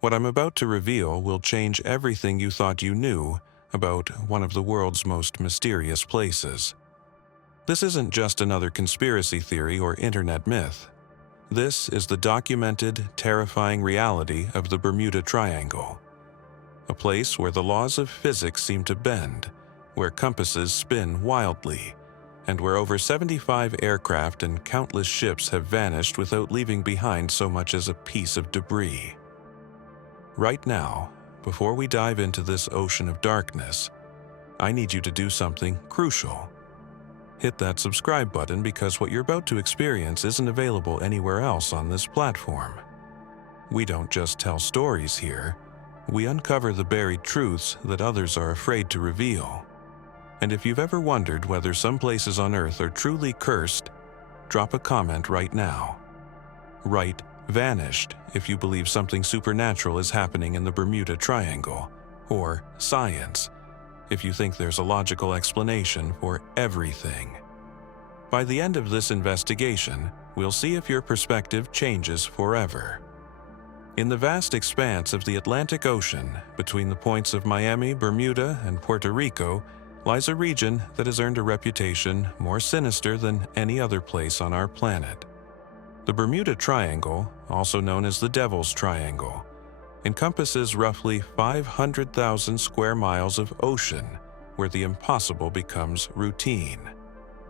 What I'm about to reveal will change everything you thought you knew about one of the world's most mysterious places. This isn't just another conspiracy theory or internet myth. This is the documented, terrifying reality of the Bermuda Triangle. A place where the laws of physics seem to bend, where compasses spin wildly, and where over 75 aircraft and countless ships have vanished without leaving behind so much as a piece of debris. Right now, before we dive into this ocean of darkness, I need you to do something crucial. Hit that subscribe button because what you're about to experience isn't available anywhere else on this platform. We don't just tell stories here, we uncover the buried truths that others are afraid to reveal. And if you've ever wondered whether some places on Earth are truly cursed, drop a comment right now. Write "vanished" if you believe something supernatural is happening in the Bermuda Triangle, or science if you think there's a logical explanation for everything. By the end of this investigation, we'll see if your perspective changes forever. In the vast expanse of the Atlantic Ocean, between the points of Miami, Bermuda, and Puerto Rico, lies a region that has earned a reputation more sinister than any other place on our planet. The Bermuda Triangle, also known as the Devil's Triangle, encompasses roughly 500,000 square miles of ocean where the impossible becomes routine,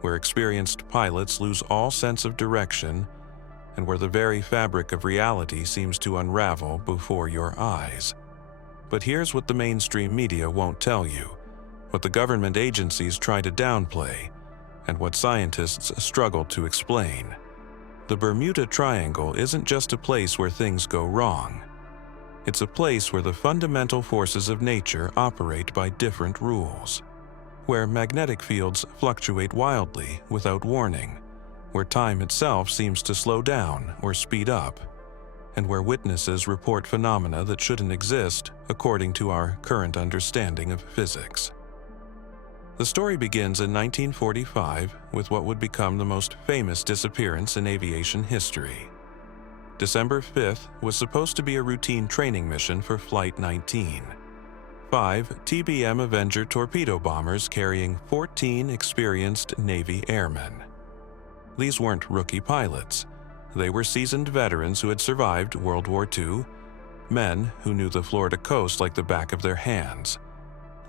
where experienced pilots lose all sense of direction, and where the very fabric of reality seems to unravel before your eyes. But here's what the mainstream media won't tell you, what the government agencies try to downplay, and what scientists struggle to explain. The Bermuda Triangle isn't just a place where things go wrong. It's a place where the fundamental forces of nature operate by different rules, where magnetic fields fluctuate wildly without warning, where time itself seems to slow down or speed up, and where witnesses report phenomena that shouldn't exist according to our current understanding of physics. The story begins in 1945 with what would become the most famous disappearance in aviation history. December 5th was supposed to be a routine training mission for Flight 19. 5 TBM Avenger torpedo bombers carrying 14 experienced Navy airmen. These weren't rookie pilots. They were seasoned veterans who had survived World War II, men who knew the Florida coast like the back of their hands.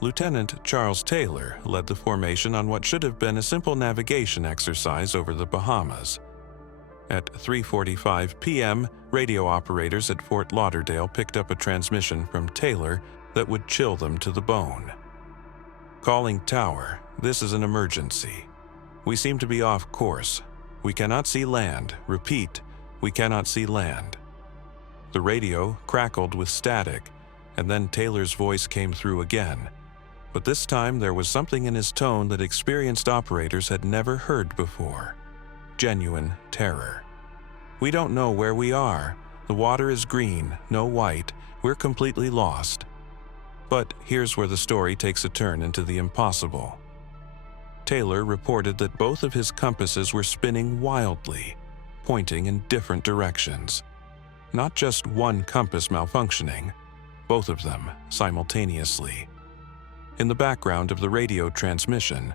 Lieutenant Charles Taylor led the formation on what should have been a simple navigation exercise over the Bahamas. At 3:45 p.m., radio operators at Fort Lauderdale picked up a transmission from Taylor that would chill them to the bone. "Calling tower, this is an emergency. We seem to be off course. We cannot see land. Repeat, we cannot see land." The radio crackled with static, and then Taylor's voice came through again. But this time there was something in his tone that experienced operators had never heard before. Genuine terror. "We don't know where we are. The water is green, no white. We're completely lost." But here's where the story takes a turn into the impossible. Taylor reported that both of his compasses were spinning wildly, pointing in different directions. Not just one compass malfunctioning, both of them simultaneously. In the background of the radio transmission,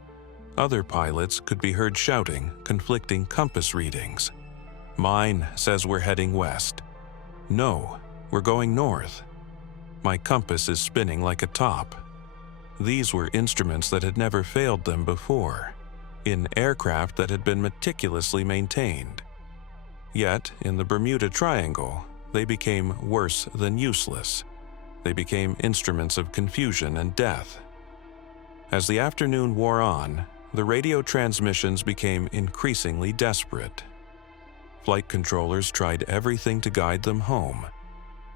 other pilots could be heard shouting conflicting compass readings. "Mine says we're heading west." "No, we're going north." "My compass is spinning like a top." These were instruments that had never failed them before, in aircraft that had been meticulously maintained. Yet, in the Bermuda Triangle, they became worse than useless. They became instruments of confusion and death. As the afternoon wore on, the radio transmissions became increasingly desperate. Flight controllers tried everything to guide them home,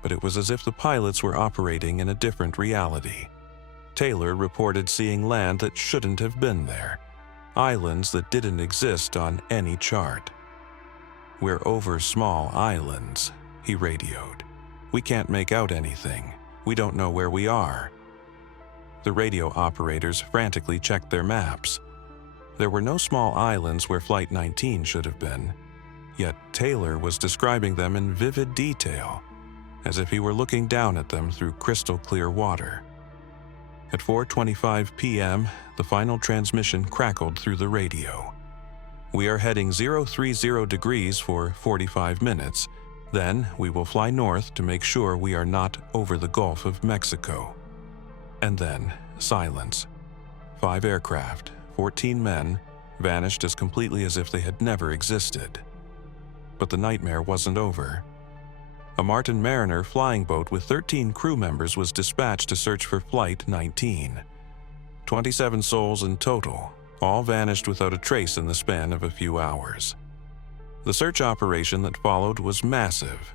but it was as if the pilots were operating in a different reality. Taylor reported seeing land that shouldn't have been there, islands that didn't exist on any chart. "We're over small islands," he radioed. "We can't make out anything. We don't know where we are." The radio operators frantically checked their maps. There were no small islands where Flight 19 should have been, yet Taylor was describing them in vivid detail. as if he were looking down at them through crystal clear water. At 4:25 p.m., the final transmission crackled through the radio. "We are heading 030 degrees for 45 minutes. Then we will fly north to make sure we are not over the Gulf of Mexico." And then silence. 5 aircraft, 14 men, vanished as completely as if they had never existed. But the nightmare wasn't over. A Martin Mariner flying boat with 13 crew members was dispatched to search for Flight 19. 27 souls in total, all vanished without a trace in the span of a few hours. The search operation that followed was massive.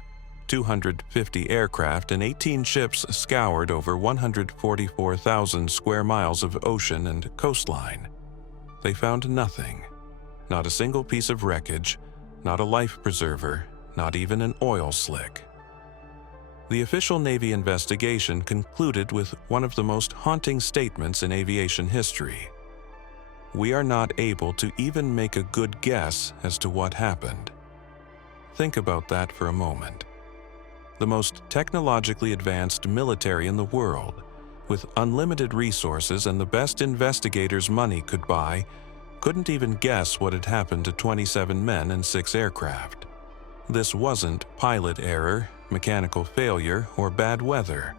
250 aircraft and 18 ships scoured over 144,000 square miles of ocean and coastline. They found nothing. Not a single piece of wreckage, not a life preserver, not even an oil slick. The official Navy investigation concluded with one of the most haunting statements in aviation history. "We are not able to even make a good guess as to what happened." Think about that for a moment. The most technologically advanced military in the world, with unlimited resources and the best investigators money could buy, couldn't even guess what had happened to 27 men and 6 aircraft. This wasn't pilot error, mechanical failure, or bad weather.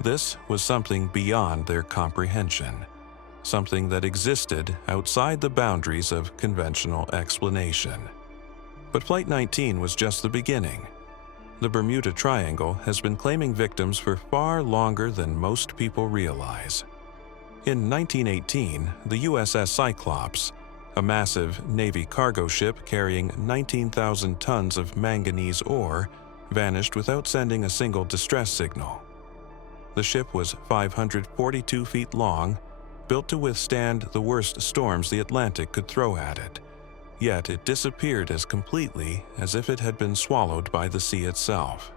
This was something beyond their comprehension, something that existed outside the boundaries of conventional explanation. But Flight 19 was just the beginning. The Bermuda Triangle has been claiming victims for far longer than most people realize. In 1918, the USS Cyclops, a massive Navy cargo ship carrying 19,000 tons of manganese ore, vanished without sending a single distress signal. The ship was 542 feet long, built to withstand the worst storms the Atlantic could throw at it. Yet it disappeared as completely as if it had been swallowed by the sea itself.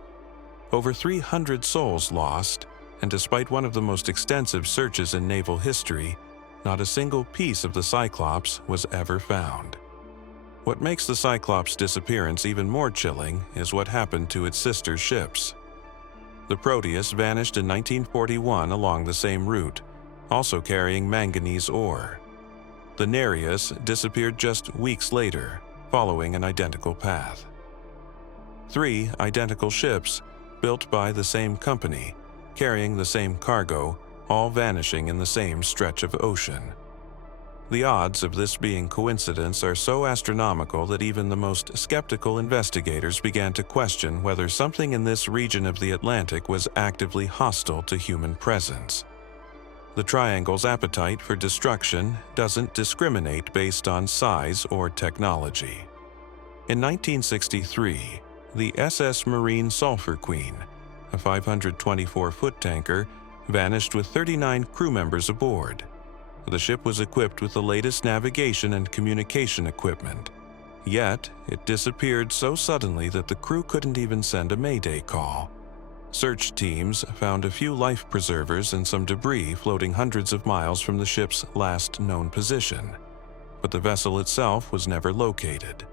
Over 300 souls lost, and despite one of the most extensive searches in naval history, not a single piece of the Cyclops was ever found. What makes the Cyclops' disappearance even more chilling is what happened to its sister ships. The Proteus vanished in 1941 along the same route, also carrying manganese ore. The Nereus disappeared just weeks later, following an identical path. 3 identical ships, built by the same company, carrying the same cargo, all vanishing in the same stretch of ocean. The odds of this being coincidence are so astronomical that even the most skeptical investigators began to question whether something in this region of the Atlantic was actively hostile to human presence. The Triangle's appetite for destruction doesn't discriminate based on size or technology. In 1963, the SS Marine Sulphur Queen, a 524-foot tanker, vanished with 39 crew members aboard. The ship was equipped with the latest navigation and communication equipment. Yet, it disappeared so suddenly that the crew couldn't even send a mayday call. Search teams found a few life preservers and some debris floating hundreds of miles from the ship's last known position. But the vessel itself was never located.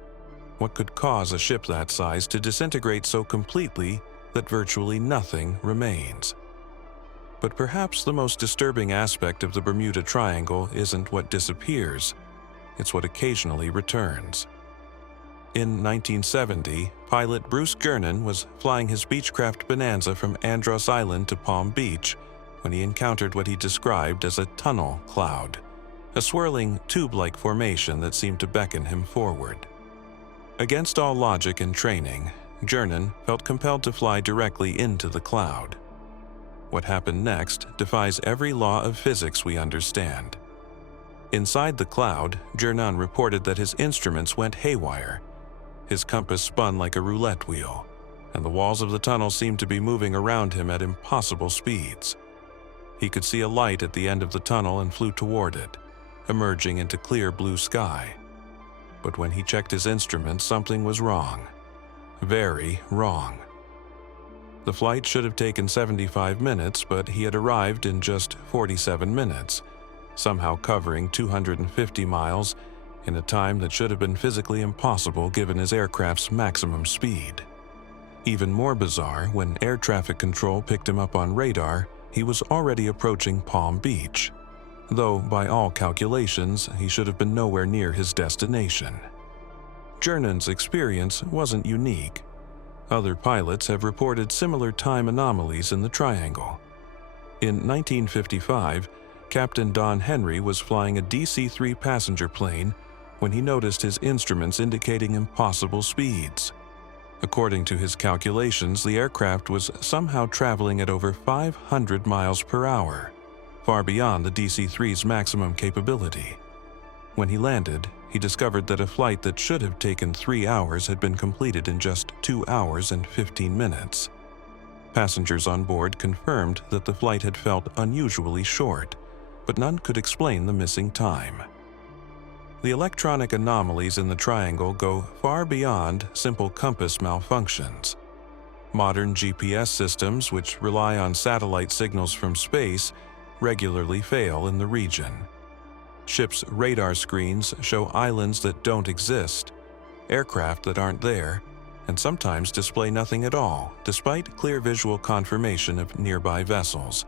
What could cause a ship that size to disintegrate so completely that virtually nothing remains? But perhaps the most disturbing aspect of the Bermuda Triangle isn't what disappears, it's what occasionally returns. In 1970, pilot Bruce Gernon was flying his Beechcraft Bonanza from Andros Island to Palm Beach when he encountered what he described as a tunnel cloud, a swirling tube-like formation that seemed to beckon him forward. Against all logic and training, Gernon felt compelled to fly directly into the cloud. What happened next defies every law of physics we understand. Inside the cloud, Gernon reported that his instruments went haywire. His compass spun like a roulette wheel, and the walls of the tunnel seemed to be moving around him at impossible speeds. He could see a light at the end of the tunnel and flew toward it, emerging into clear blue sky. But when he checked his instruments, something was wrong. Very wrong. The flight should have taken 75 minutes, but he had arrived in just 47 minutes, somehow covering 250 miles in a time that should have been physically impossible given his aircraft's maximum speed. Even more bizarre, when air traffic control picked him up on radar, he was already approaching Palm Beach, though by all calculations, he should have been nowhere near his destination. Jernan's experience wasn't unique. Other pilots have reported similar time anomalies in the triangle. In 1955, Captain Don Henry was flying a DC-3 passenger plane when he noticed his instruments indicating impossible speeds. According to his calculations, the aircraft was somehow traveling at over 500 miles per hour, far beyond the DC-3's maximum capability. When he landed, he discovered that a flight that should have taken 3 hours had been completed in just 2 hours and 15 minutes. Passengers on board confirmed that the flight had felt unusually short, but none could explain the missing time. The electronic anomalies in the triangle go far beyond simple compass malfunctions. Modern GPS systems, which rely on satellite signals from space, regularly fail in the region. Ships' radar screens show islands that don't exist, aircraft that aren't there, and sometimes display nothing at all, despite clear visual confirmation of nearby vessels.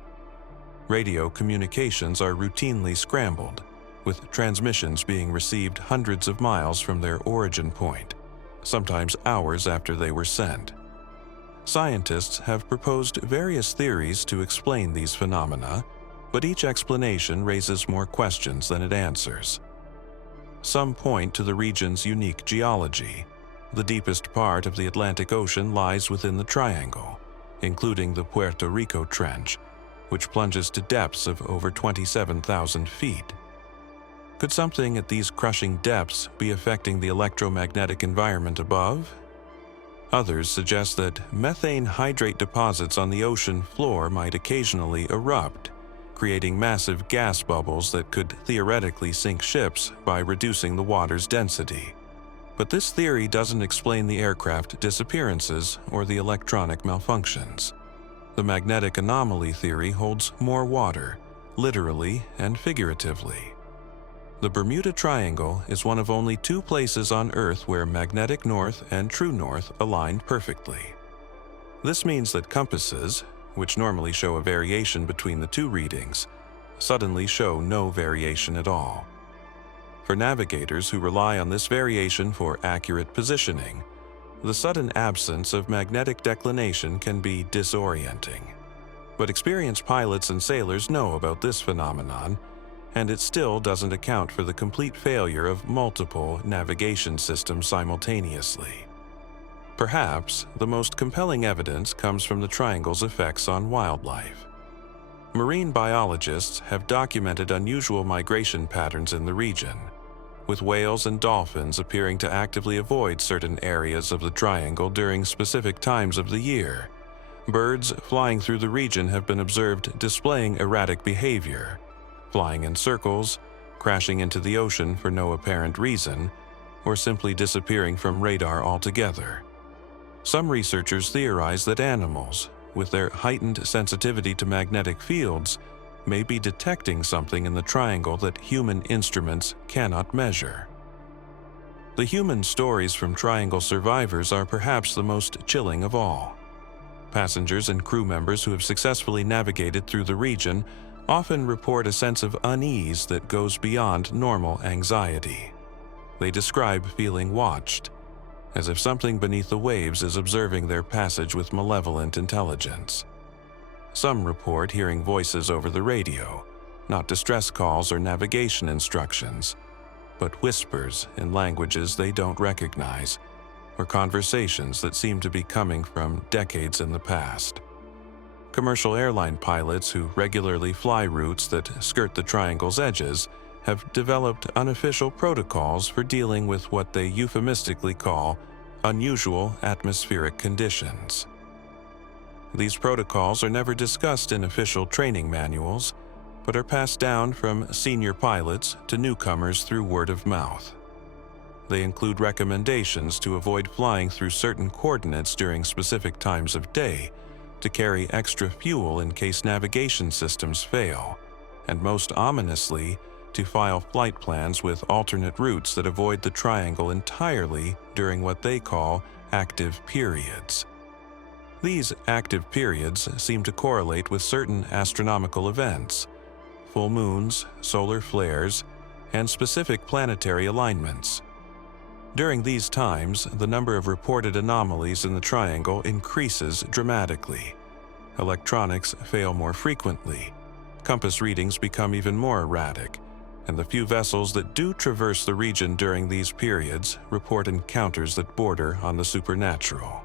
Radio communications are routinely scrambled, with transmissions being received hundreds of miles from their origin point, sometimes hours after they were sent. Scientists have proposed various theories to explain these phenomena, but each explanation raises more questions than it answers. Some point to the region's unique geology. The deepest part of the Atlantic Ocean lies within the triangle, including the Puerto Rico Trench, which plunges to depths of over 27,000 feet. Could something at these crushing depths be affecting the electromagnetic environment above? Others suggest that methane hydrate deposits on the ocean floor might occasionally erupt, creating massive gas bubbles that could theoretically sink ships by reducing the water's density. But this theory doesn't explain the aircraft disappearances or the electronic malfunctions. The magnetic anomaly theory holds more water, literally and figuratively. The Bermuda Triangle is one of only 2 places on Earth where magnetic north and true north align perfectly. This means that compasses, which normally show a variation between the 2 readings, suddenly show no variation at all. For navigators who rely on this variation for accurate positioning, the sudden absence of magnetic declination can be disorienting. But experienced pilots and sailors know about this phenomenon, and it still doesn't account for the complete failure of multiple navigation systems simultaneously. Perhaps the most compelling evidence comes from the triangle's effects on wildlife. Marine biologists have documented unusual migration patterns in the region, with whales and dolphins appearing to actively avoid certain areas of the triangle during specific times of the year. Birds flying through the region have been observed displaying erratic behavior, flying in circles, crashing into the ocean for no apparent reason, or simply disappearing from radar altogether. Some researchers theorize that animals, with their heightened sensitivity to magnetic fields, may be detecting something in the triangle that human instruments cannot measure. The human stories from triangle survivors are perhaps the most chilling of all. Passengers and crew members who have successfully navigated through the region often report a sense of unease that goes beyond normal anxiety. They describe feeling watched, as if something beneath the waves is observing their passage with malevolent intelligence. Some report hearing voices over the radio, not distress calls or navigation instructions, but whispers in languages they don't recognize, or conversations that seem to be coming from decades in the past. Commercial airline pilots who regularly fly routes that skirt the triangle's edges have developed unofficial protocols for dealing with what they euphemistically call unusual atmospheric conditions. These protocols are never discussed in official training manuals, but are passed down from senior pilots to newcomers through word of mouth. They include recommendations to avoid flying through certain coordinates during specific times of day, to carry extra fuel in case navigation systems fail, and most ominously, to file flight plans with alternate routes that avoid the triangle entirely during what they call active periods. These active periods seem to correlate with certain astronomical events: full moons, solar flares, and specific planetary alignments. During these times, the number of reported anomalies in the triangle increases dramatically. Electronics fail more frequently, compass readings become even more erratic, and the few vessels that do traverse the region during these periods report encounters that border on the supernatural.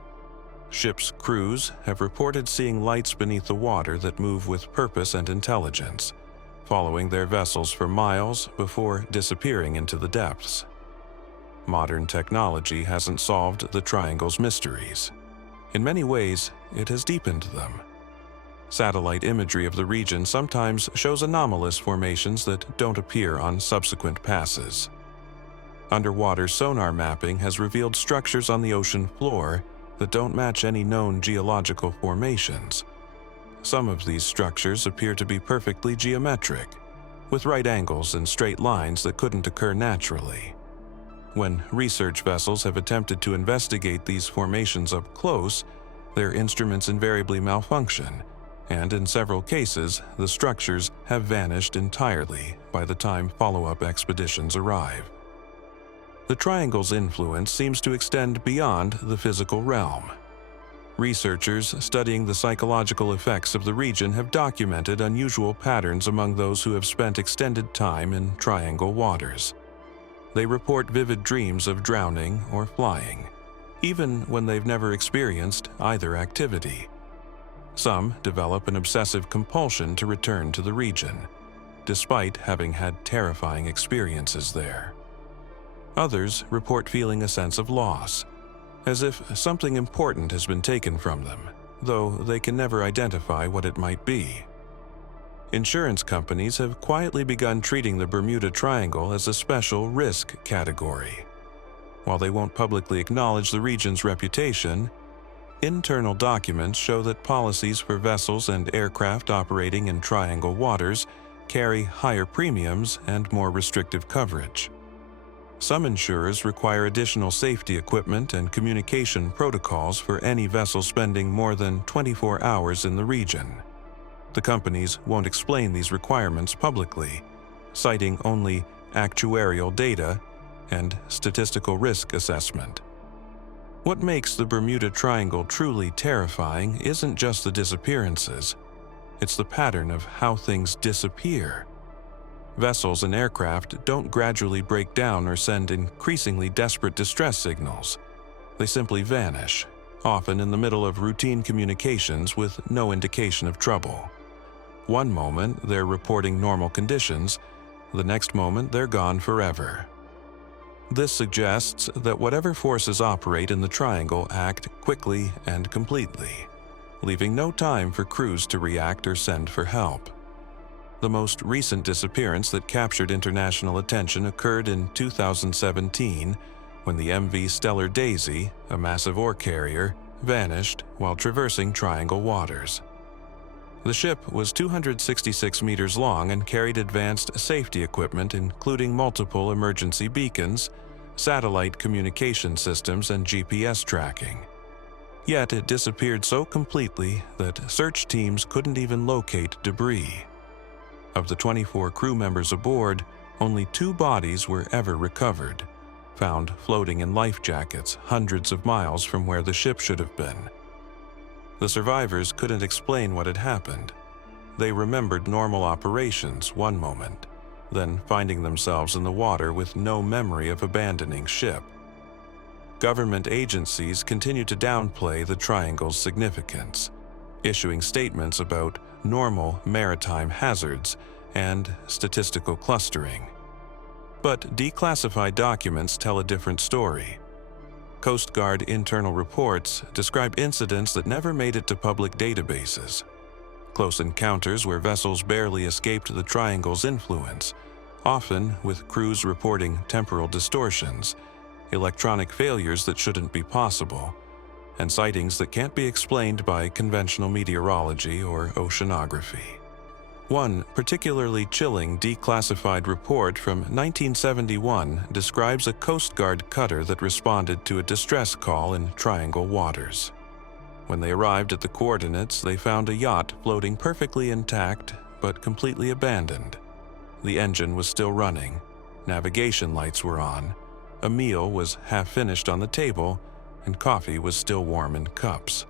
Ships' crews have reported seeing lights beneath the water that move with purpose and intelligence, following their vessels for miles before disappearing into the depths. Modern technology hasn't solved the triangle's mysteries. In many ways, it has deepened them. Satellite imagery of the region sometimes shows anomalous formations that don't appear on subsequent passes. Underwater sonar mapping has revealed structures on the ocean floor that don't match any known geological formations. Some of these structures appear to be perfectly geometric, with right angles and straight lines that couldn't occur naturally. When research vessels have attempted to investigate these formations up close, their instruments invariably malfunction, and in several cases, the structures have vanished entirely by the time follow-up expeditions arrive. The triangle's influence seems to extend beyond the physical realm. Researchers studying the psychological effects of the region have documented unusual patterns among those who have spent extended time in triangle waters. They report vivid dreams of drowning or flying, even when they've never experienced either activity. Some develop an obsessive compulsion to return to the region, despite having had terrifying experiences there. Others report feeling a sense of loss, as if something important has been taken from them, though they can never identify what it might be. Insurance companies have quietly begun treating the Bermuda Triangle as a special risk category. While they won't publicly acknowledge the region's reputation, internal documents show that policies for vessels and aircraft operating in triangle waters carry higher premiums and more restrictive coverage. Some insurers require additional safety equipment and communication protocols for any vessel spending more than 24 hours in the region. The companies won't explain these requirements publicly, citing only actuarial data and statistical risk assessment. What makes the Bermuda Triangle truly terrifying isn't just the disappearances, it's the pattern of how things disappear. Vessels and aircraft don't gradually break down or send increasingly desperate distress signals. They simply vanish, often in the middle of routine communications with no indication of trouble. One moment they're reporting normal conditions, the next moment they're gone forever. This suggests that whatever forces operate in the triangle act quickly and completely, leaving no time for crews to react or send for help. The most recent disappearance that captured international attention occurred in 2017, when the MV Stellar Daisy, a massive ore carrier, vanished while traversing triangle waters. The ship was 266 meters long and carried advanced safety equipment including multiple emergency beacons, satellite communication systems, and GPS tracking. Yet it disappeared so completely that search teams couldn't even locate debris. Of the 24 crew members aboard, only 2 bodies were ever recovered, found floating in life jackets hundreds of miles from where the ship should have been. The survivors couldn't explain what had happened. They remembered normal operations one moment, then finding themselves in the water with no memory of abandoning ship. Government agencies continue to downplay the triangle's significance, issuing statements about normal maritime hazards and statistical clustering. But declassified documents tell a different story. Coast Guard internal reports describe incidents that never made it to public databases. Close encounters where vessels barely escaped the triangle's influence, often with crews reporting temporal distortions, electronic failures that shouldn't be possible, and sightings that can't be explained by conventional meteorology or oceanography. One particularly chilling declassified report from 1971 describes a Coast Guard cutter that responded to a distress call in triangle waters. When they arrived at the coordinates, they found a yacht floating perfectly intact but completely abandoned. The engine was still running, navigation lights were on, a meal was half finished on the table, and coffee was still warm in cups.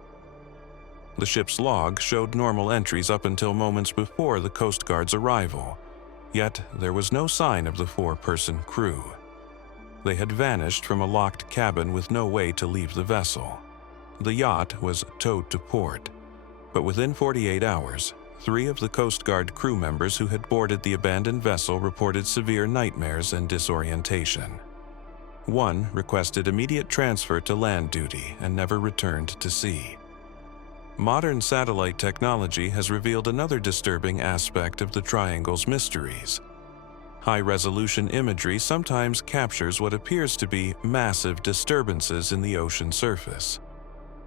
The ship's log showed normal entries up until moments before the Coast Guard's arrival, yet there was no sign of the 4-person crew. They had vanished from a locked cabin with no way to leave the vessel. The yacht was towed to port, but within 48 hours, 3 of the Coast Guard crew members who had boarded the abandoned vessel reported severe nightmares and disorientation. One requested immediate transfer to land duty and never returned to sea. Modern satellite technology has revealed another disturbing aspect of the Triangle's mysteries. High-resolution imagery sometimes captures what appears to be massive disturbances in the ocean surface.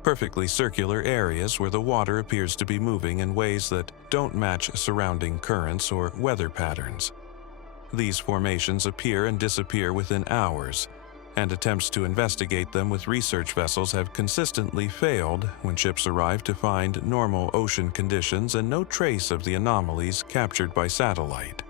Perfectly circular areas where the water appears to be moving in ways that don't match surrounding currents or weather patterns. These formations appear and disappear within hours, and attempts to investigate them with research vessels have consistently failed when ships arrive to find normal ocean conditions and no trace of the anomalies captured by satellite.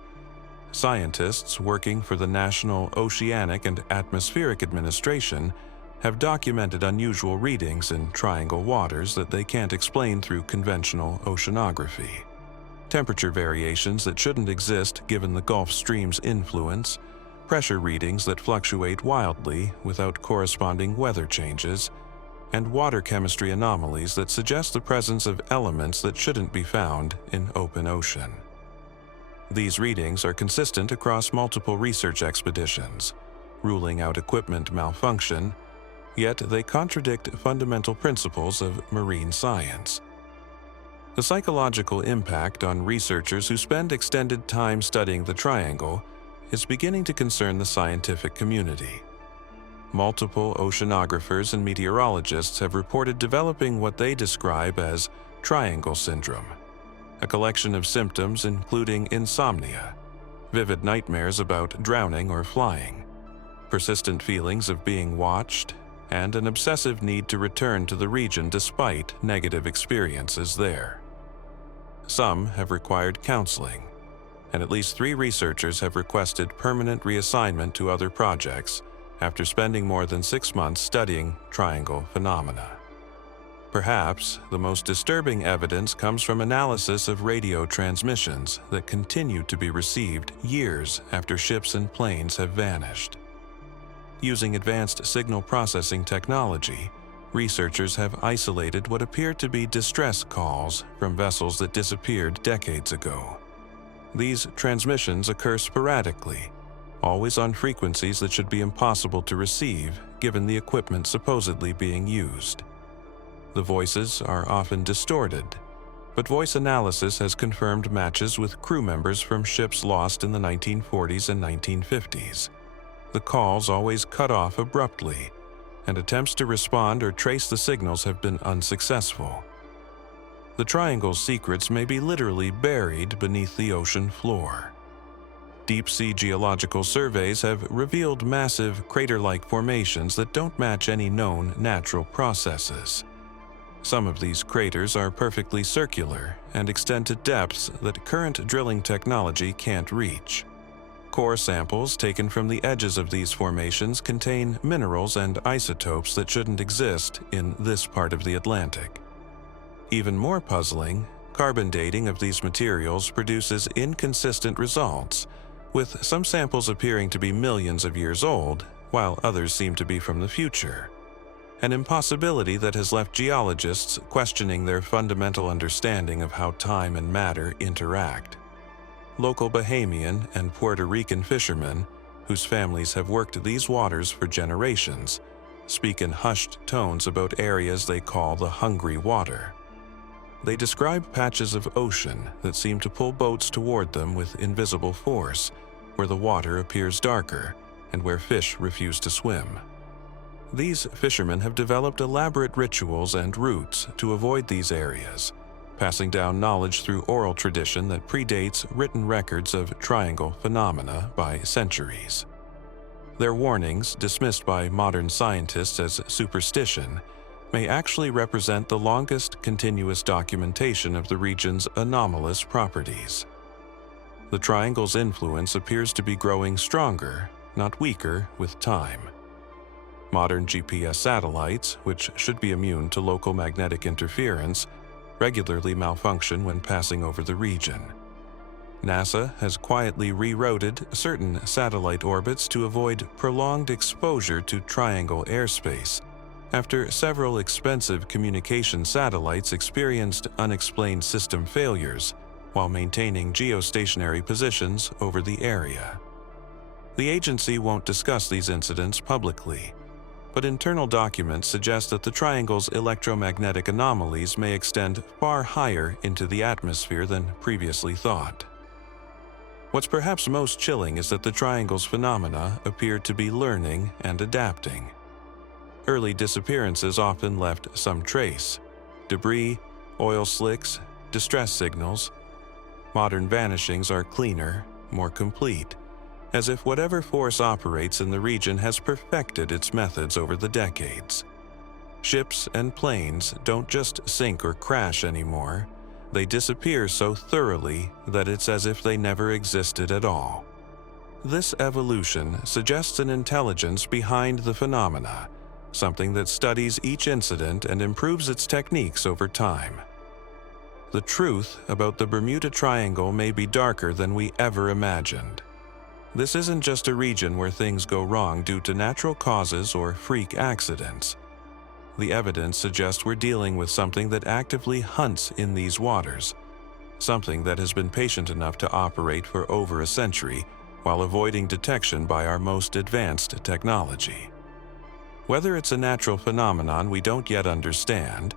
Scientists working for the National Oceanic and Atmospheric Administration have documented unusual readings in Triangle waters that they can't explain through conventional oceanography. Temperature variations that shouldn't exist given the Gulf Stream's influence, pressure readings that fluctuate wildly without corresponding weather changes, and water chemistry anomalies that suggest the presence of elements that shouldn't be found in open ocean. These readings are consistent across multiple research expeditions, ruling out equipment malfunction, yet they contradict fundamental principles of marine science. The psychological impact on researchers who spend extended time studying the Triangle is beginning to concern the scientific community. Multiple oceanographers and meteorologists have reported developing what they describe as Triangle Syndrome, a collection of symptoms including insomnia, vivid nightmares about drowning or flying, persistent feelings of being watched, and an obsessive need to return to the region despite negative experiences there. Some have required counseling, and at least 3 researchers have requested permanent reassignment to other projects after spending more than 6 months studying triangle phenomena. Perhaps the most disturbing evidence comes from analysis of radio transmissions that continue to be received years after ships and planes have vanished. Using advanced signal processing technology, researchers have isolated what appear to be distress calls from vessels that disappeared decades ago. These transmissions occur sporadically, always on frequencies that should be impossible to receive given the equipment supposedly being used. The voices are often distorted, but voice analysis has confirmed matches with crew members from ships lost in the 1940s and 1950s. The calls always cut off abruptly, and attempts to respond or trace the signals have been unsuccessful. The Triangle's secrets may be literally buried beneath the ocean floor. Deep-sea geological surveys have revealed massive crater-like formations that don't match any known natural processes. Some of these craters are perfectly circular and extend to depths that current drilling technology can't reach. Core samples taken from the edges of these formations contain minerals and isotopes that shouldn't exist in this part of the Atlantic. Even more puzzling, carbon dating of these materials produces inconsistent results, with some samples appearing to be millions of years old, while others seem to be from the future. An impossibility that has left geologists questioning their fundamental understanding of how time and matter interact. Local Bahamian and Puerto Rican fishermen, whose families have worked these waters for generations, speak in hushed tones about areas they call the hungry water. They describe patches of ocean that seem to pull boats toward them with invisible force, where the water appears darker and where fish refuse to swim. These fishermen have developed elaborate rituals and routes to avoid these areas, passing down knowledge through oral tradition that predates written records of triangle phenomena by centuries. Their warnings, dismissed by modern scientists as superstition, may actually represent the longest continuous documentation of the region's anomalous properties. The triangle's influence appears to be growing stronger, not weaker, with time. Modern GPS satellites, which should be immune to local magnetic interference, regularly malfunction when passing over the region. NASA has quietly rerouted certain satellite orbits to avoid prolonged exposure to triangle airspace, after several expensive communication satellites experienced unexplained system failures while maintaining geostationary positions over the area. The agency won't discuss these incidents publicly, but internal documents suggest that the triangle's electromagnetic anomalies may extend far higher into the atmosphere than previously thought. What's perhaps most chilling is that the triangle's phenomena appear to be learning and adapting. Early disappearances often left some trace: debris, oil slicks, distress signals. Modern vanishings are cleaner, more complete, as if whatever force operates in the region has perfected its methods over the decades. Ships and planes don't just sink or crash anymore. They disappear so thoroughly that it's as if they never existed at all. This evolution suggests an intelligence behind the phenomena, something that studies each incident and improves its techniques over time. The truth about the Bermuda Triangle may be darker than we ever imagined. This isn't just a region where things go wrong due to natural causes or freak accidents. The evidence suggests we're dealing with something that actively hunts in these waters, something that has been patient enough to operate for over a century while avoiding detection by our most advanced technology. Whether it's a natural phenomenon we don't yet understand,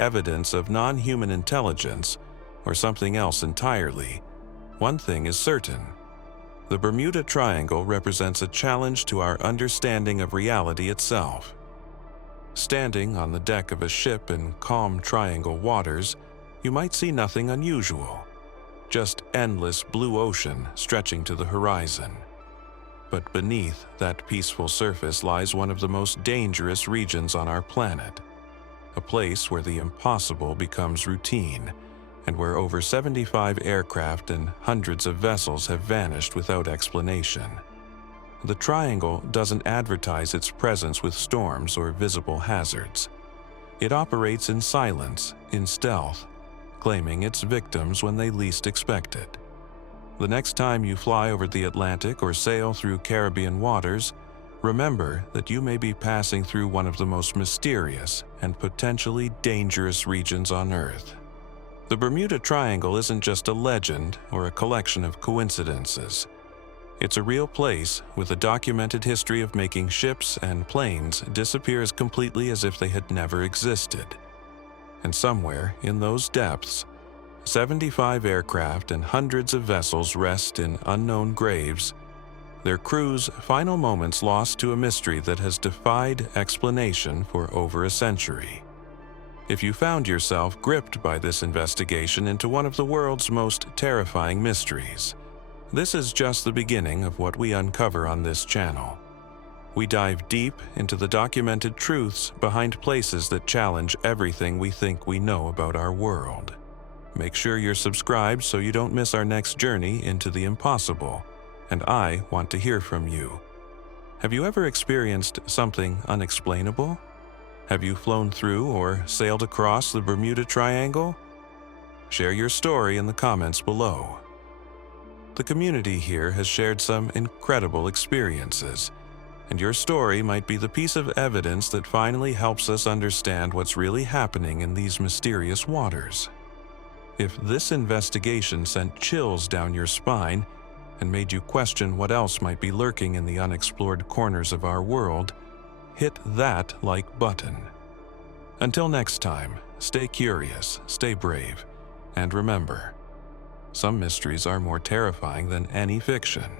evidence of non-human intelligence, or something else entirely, one thing is certain: the Bermuda Triangle represents a challenge to our understanding of reality itself. Standing on the deck of a ship in calm triangle waters, you might see nothing unusual, just endless blue ocean stretching to the horizon. But beneath that peaceful surface lies one of the most dangerous regions on our planet, a place where the impossible becomes routine, and where over 75 aircraft and hundreds of vessels have vanished without explanation. The Triangle doesn't advertise its presence with storms or visible hazards. It operates in silence, in stealth, claiming its victims when they least expect it. The next time you fly over the Atlantic or sail through Caribbean waters, remember that you may be passing through one of the most mysterious and potentially dangerous regions on Earth. The Bermuda Triangle isn't just a legend or a collection of coincidences. It's a real place with a documented history of making ships and planes disappear as completely as if they had never existed. And somewhere in those depths, 75 aircraft and hundreds of vessels rest in unknown graves, their crews' final moments lost to a mystery that has defied explanation for over a century. If you found yourself gripped by this investigation into one of the world's most terrifying mysteries, this is just the beginning of what we uncover on this channel. We dive deep into the documented truths behind places that challenge everything we think we know about our world. Make sure you're subscribed so you don't miss our next journey into the impossible, and I want to hear from you. Have you ever experienced something unexplainable? Have you flown through or sailed across the Bermuda Triangle? Share your story in the comments below. The community here has shared some incredible experiences, and your story might be the piece of evidence that finally helps us understand what's really happening in these mysterious waters. If this investigation sent chills down your spine and made you question what else might be lurking in the unexplored corners of our world, hit that like button. Until next time, stay curious, stay brave, and remember, some mysteries are more terrifying than any fiction.